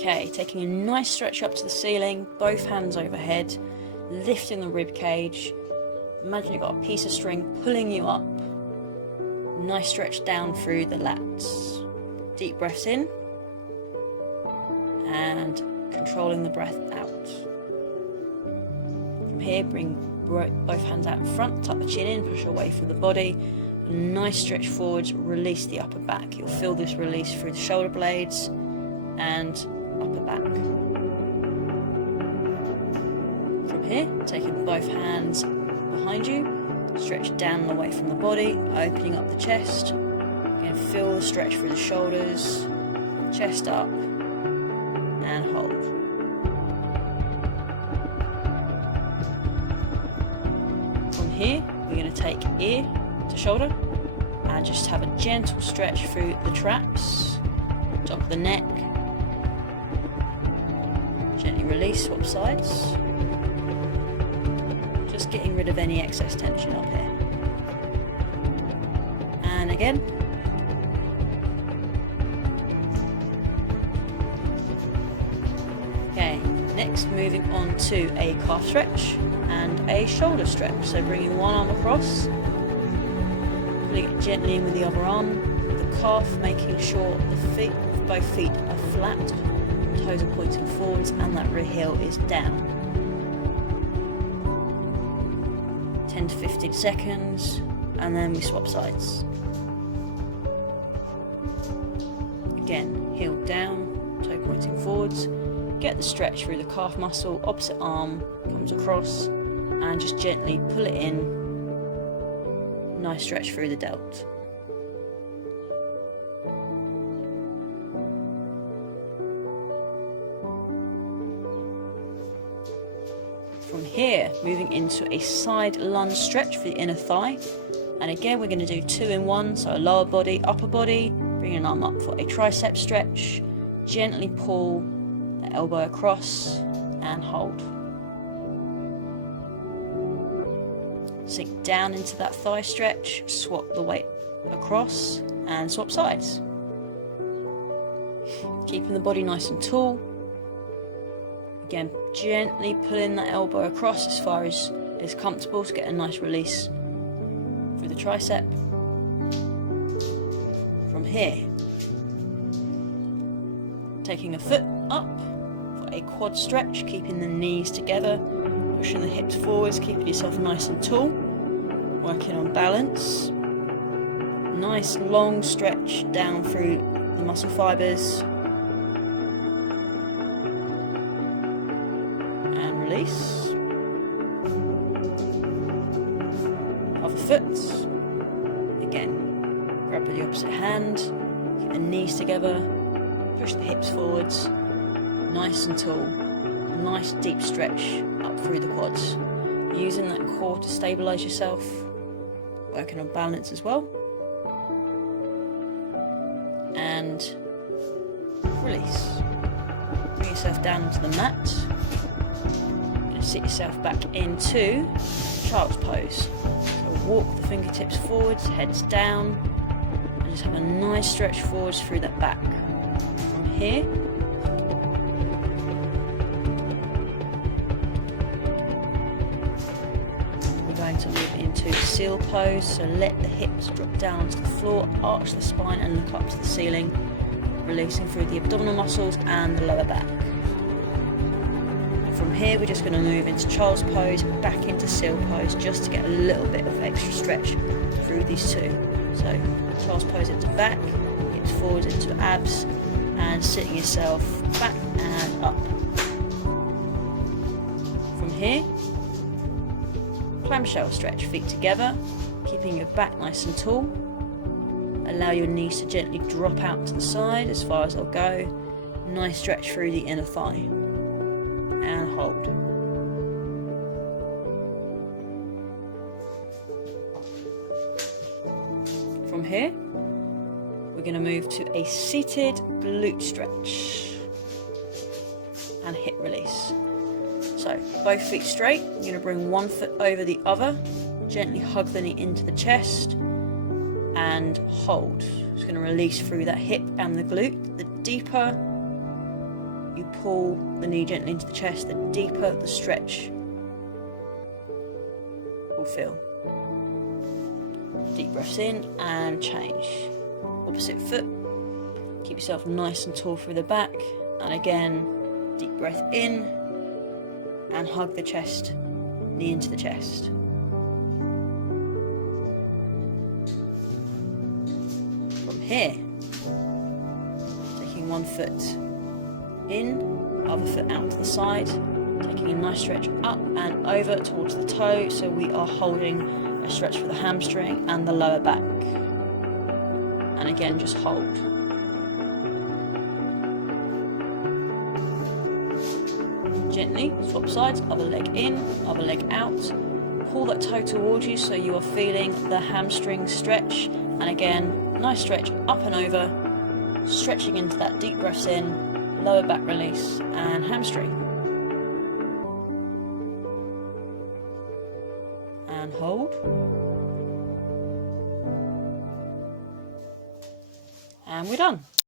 Okay, taking a nice stretch up to the ceiling, both hands overhead, lifting the rib cage. Imagine you've got a piece of string pulling you up. Nice stretch down through the lats. Deep breaths in and controlling the breath out. From here, bring both hands out in front, tuck the chin in, push away from the body. A nice stretch forwards, release the upper back. You'll feel this release through the shoulder blades and upper back. From here, taking both hands behind you, stretch down and away from the body, opening up the chest. Again, feel the stretch through the shoulders, chest up, and hold. From here, we're going to take ear to shoulder and just have a gentle stretch through the traps, top of the neck. Gently release, swap sides. Just getting rid of any excess tension up here. And again. Okay, next moving on to a calf stretch and a shoulder stretch. So bringing one arm across, pulling it gently in with the other arm, the calf making sure both feet are flat, toes are pointing forwards and that rear heel is down. 10 to 15 seconds and then we swap sides. Again, heel down, toe pointing forwards. Get the stretch through the calf muscle, opposite arm comes across and just gently pull it in. Nice stretch through the delt. From here, moving into a side lunge stretch for the inner thigh. And again, we're going to do 2 in 1, so a lower body, upper body. Bring an arm up for a tricep stretch. Gently pull the elbow across and hold. Sink down into that thigh stretch, swap the weight across and swap sides. Keeping the body nice and tall. Again, gently pulling that elbow across as far as is comfortable to get a nice release through the tricep. From here, taking a foot up for a quad stretch, keeping the knees together, pushing the hips forwards, keeping yourself nice and tall, working on balance. Nice long stretch down through the muscle fibers. And release. Other foot. Again, grab with the opposite hand, keep the knees together, push the hips forwards, nice and tall. Nice deep stretch up through the quads, using that core to stabilize yourself, working on balance as well, and release. Bring yourself down onto the mat. You're going to sit yourself back into child's pose. So walk the fingertips forwards, heads down, and just have a nice stretch forwards through that back. From here, to move into seal pose, so let the hips drop down to the floor, arch the spine and look up to the ceiling, releasing through the abdominal muscles and the lower back. And from here we're just going to move into child's pose, back into seal pose, just to get a little bit of extra stretch through these two. So child's pose into back, hips forwards into abs, and sitting yourself back and up. From here, clamshell stretch, feet together, keeping your back nice and tall. Allow your knees to gently drop out to the side as far as they'll go. Nice stretch through the inner thigh. And hold. From here, we're going to move to a seated glute stretch and hip release. So, both feet straight, you're going to bring one foot over the other, gently hug the knee into the chest, and hold. It's going to release through that hip and the glute. The deeper you pull the knee gently into the chest, the deeper the stretch will feel. Deep breaths in and change. Opposite foot. Keep yourself nice and tall through the back. And again, deep breath in and hug the chest, knee into the chest. From here, taking one foot in, other foot out to the side, taking a nice stretch up and over towards the toe, so we are holding a stretch for the hamstring and the lower back. And again, just hold. Gently swap sides, other leg in, other leg out. Pull that toe towards you so you are feeling the hamstring stretch. And again, nice stretch up and over, stretching into that deep breaths in, lower back release and hamstring. And hold. And we're done.